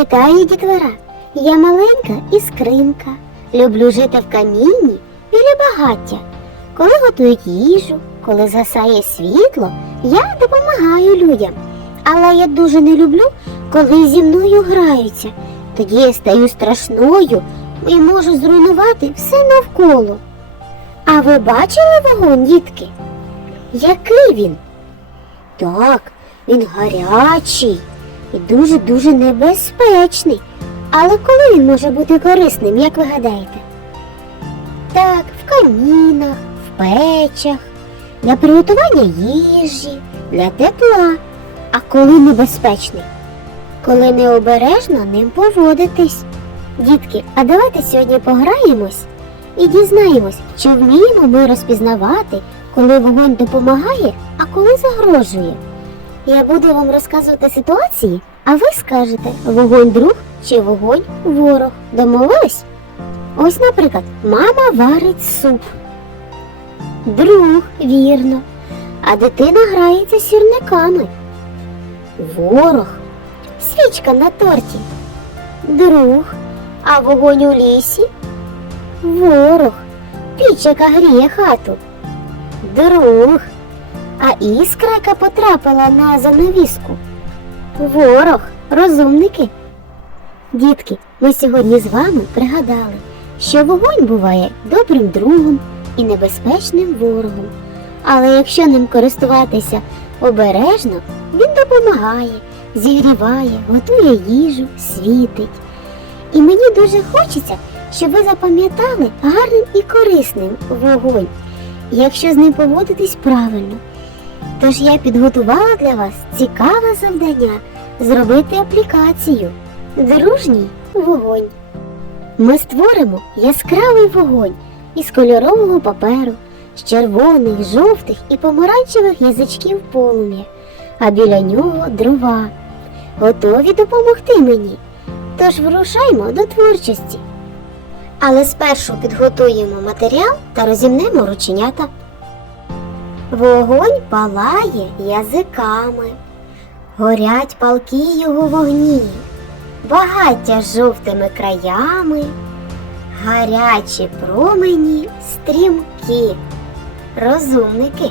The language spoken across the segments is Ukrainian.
Вітаю, дітвора! Я маленька іскринка. Люблю жити в камінні біля багаття. Коли готують їжу, коли згасає світло, я допомагаю людям. Але я дуже не люблю, коли зі мною граються. Тоді я стаю страшною і можу зруйнувати все навколо. А ви бачили вогонь, дітки? Який він? Так, він гарячий і дуже-дуже небезпечний. Але коли він може бути корисним, як ви гадаєте? Так, в камінах, в печах, для приготування їжі, для тепла. А коли небезпечний? Коли необережно ним поводитись. Дітки, а давайте сьогодні пограємось і дізнаємось, чи вміємо ми розпізнавати, коли вогонь допомагає, а коли загрожує. Я буду вам розказувати ситуації, а ви скажете вогонь друг чи вогонь ворог. Домовились? Ось, наприклад, мама варить суп. Друг, вірно. А дитина грається сірниками. Ворог. Свічка на торті. Друг. А вогонь у лісі. Ворог. Піч, яка гріє хату. Друг. А іскра, яка потрапила на занавіску. Ворог, розумники. Дітки, ми сьогодні з вами пригадали, що вогонь буває добрим другом і небезпечним ворогом. Але якщо ним користуватися обережно, він допомагає, зігріває, готує їжу, світить. І мені дуже хочеться, щоб ви запам'ятали гарним і корисним вогонь, якщо з ним поводитись правильно. Тож я підготувала для вас цікаве завдання зробити аплікацію Дружній вогонь. Ми створимо яскравий вогонь із кольорового паперу, з червоних, жовтих і помаранчевих язичків полум'я, а біля нього дрова. Готові допомогти мені. Тож вирушаймо до творчості. Але спершу підготуємо матеріал та розімнемо рученята. Вогонь палає язиками, горять палки його вогні, багаття з жовтими краями, гарячі промені стрімкі, розумники.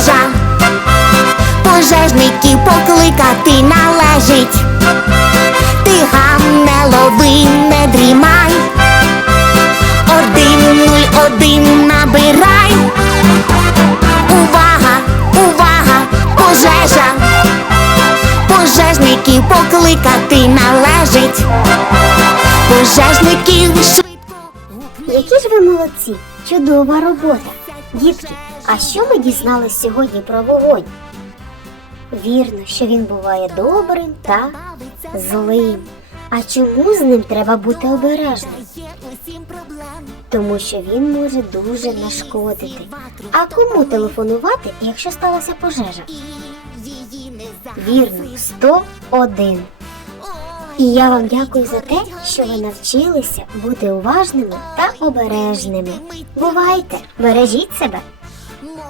Пожежа. Пожежників покликати належить. Ти гам не лови, не дрімай. Один нуль один набирай. Увага, увага, пожежа. Пожежників покликати належить. Пожежників швидко. Які ж ви молодці! Чудова робота! Дітки, а що ми дізнались сьогодні про вогонь? Вірно, що він буває добрим та злим. А чому з ним треба бути обережним? Тому що він може дуже нашкодити. А кому телефонувати, якщо сталася пожежа? Вірно, 101. І я вам дякую за те, що ви навчилися бути уважними та обережними. Бувайте, бережіть себе! More